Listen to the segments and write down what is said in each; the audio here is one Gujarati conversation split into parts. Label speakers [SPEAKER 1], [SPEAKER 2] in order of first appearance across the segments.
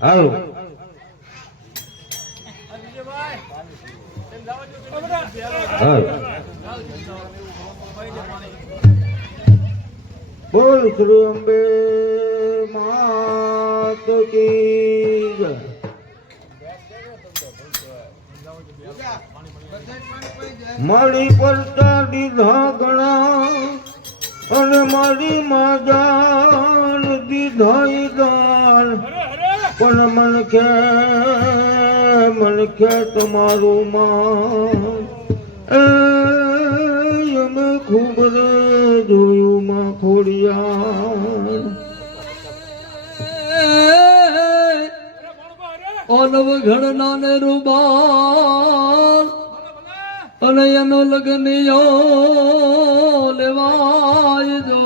[SPEAKER 1] હાલો. બોલ શ્રી અંબે માત કી મળી પડતા દીધા ઘણા અને મારી માં જાન દીધોય દાન પણ મન કે મન કે તમારું માં એ અમે ખૂબ રે જોયું માં ખોડિયા
[SPEAKER 2] ઓનવ ઘડના ને રૂબાલ અને એનો લગનિયો લેવાય જો.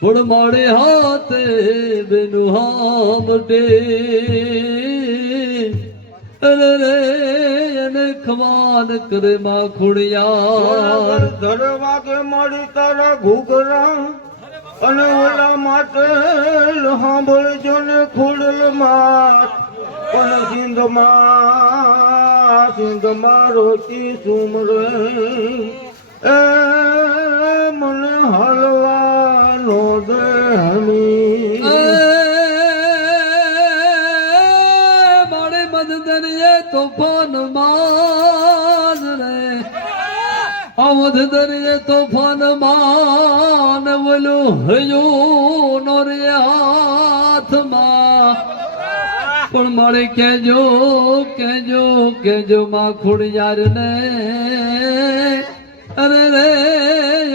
[SPEAKER 2] પણ મારે હાથે બેનુ હામટે અરે રે, એને ખવાન કરે માં ખુડિયાર.
[SPEAKER 1] ધરવા કે મળી તારા ઘૂઘરા. અને ઓલા માટે સાંભળજો ને ખુડલ માત પણ સિંધમાં સિંધમાં રોતી સુમર એ મને હલવાનો દે હમી
[SPEAKER 2] મારે મદદરીએ તોફાન માન રે. અવધ દરિયે તોફાન માન વલું હયું નો રે હાથમાં. પણ મારે કેજો કેજો કેજો માં ખોડિયાર ને અરે રે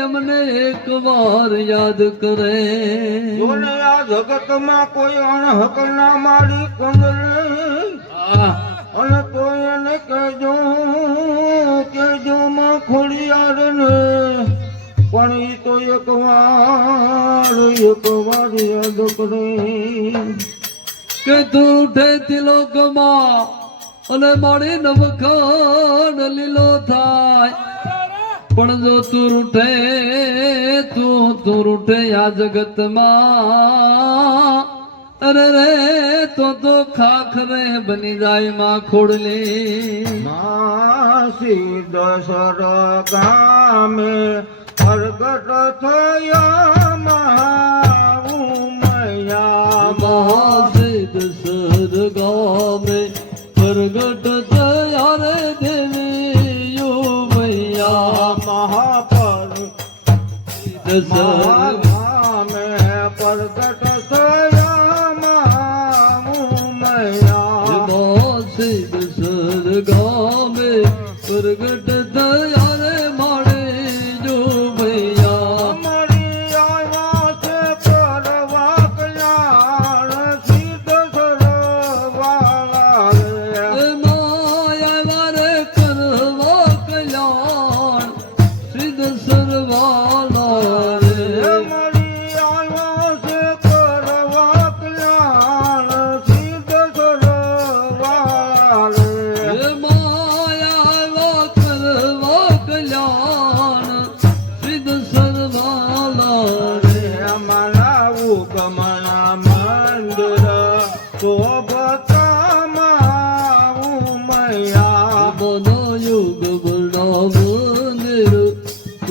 [SPEAKER 2] અમને એક વાર યાદ કરે.
[SPEAKER 1] આ જગતમાં કોઈ અણહક ના મારી કંગલે અને કોઈ એને કહેજો કેજો માં ખોડિયાર ને પણ એ તો એક વાર એક વાર યાદ કરે.
[SPEAKER 2] કે ઉઠે તિલોકમાં અને મારી નવખંડ લીલો થાય. પણ જો તું રૂઠે તું તું રૂઠે આ જગતમાં. અરે રે, તો તો ખાખરે બની જાય માં ખોડલી.
[SPEAKER 1] માસી દશર ગામે પ્રગટ થયા મહાઉમયા
[SPEAKER 2] મહાસિદ્ધ સર ગામે પ્રગટ થયા રે દેવી મૈયા
[SPEAKER 1] મહાપર
[SPEAKER 2] સર
[SPEAKER 1] ગામે પ્રગટ થયા મહાઉમયા
[SPEAKER 2] સિદ્ધ સર ગામે પ્રગટ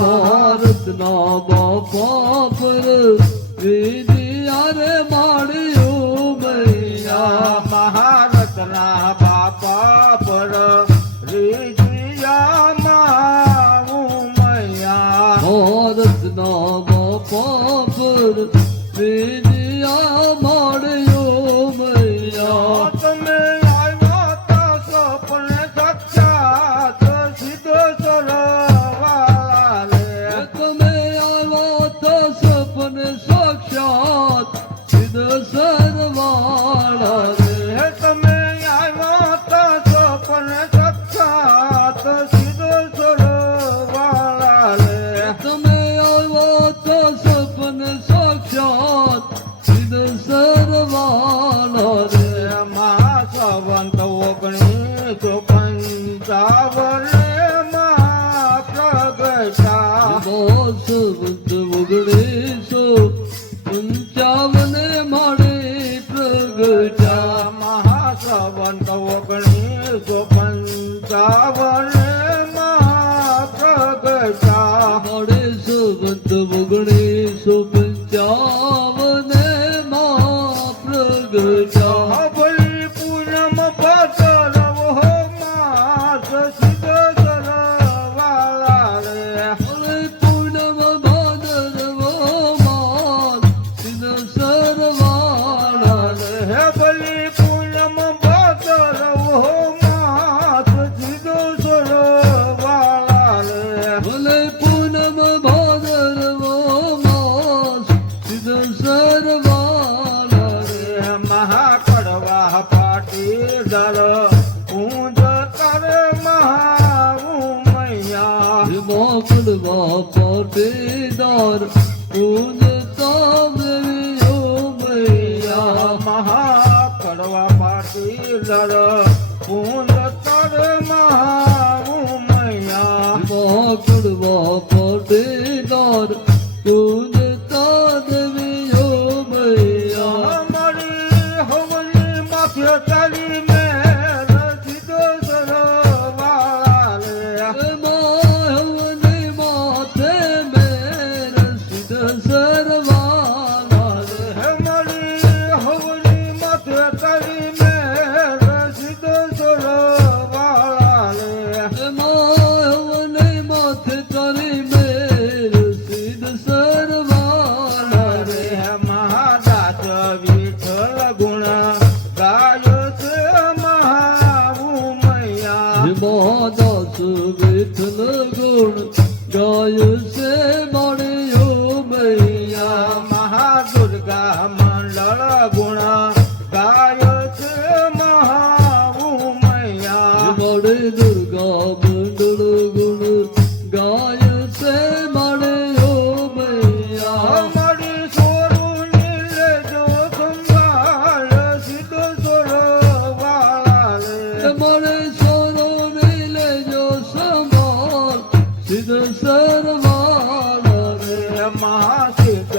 [SPEAKER 2] ભારતના બાપા પર ગણેશો મંત મુગણેશો ઉંદરવાલ રે મહા
[SPEAKER 1] કડવા પાટી દર ઊંધ કરે
[SPEAKER 2] મહા ઉમૈયા
[SPEAKER 1] મોકડવા પાટી દર ઊંધ તાબરી ઉમૈયા મહા કડવા પાટી
[SPEAKER 2] Yatalım दस मिथुन गुण जय से मणियो
[SPEAKER 1] मैया महादुर्गा मंडल गुणा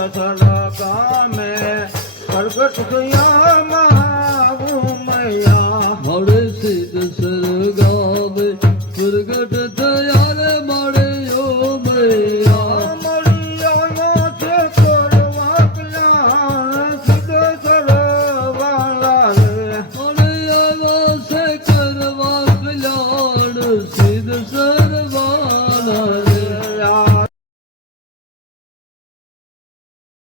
[SPEAKER 1] চল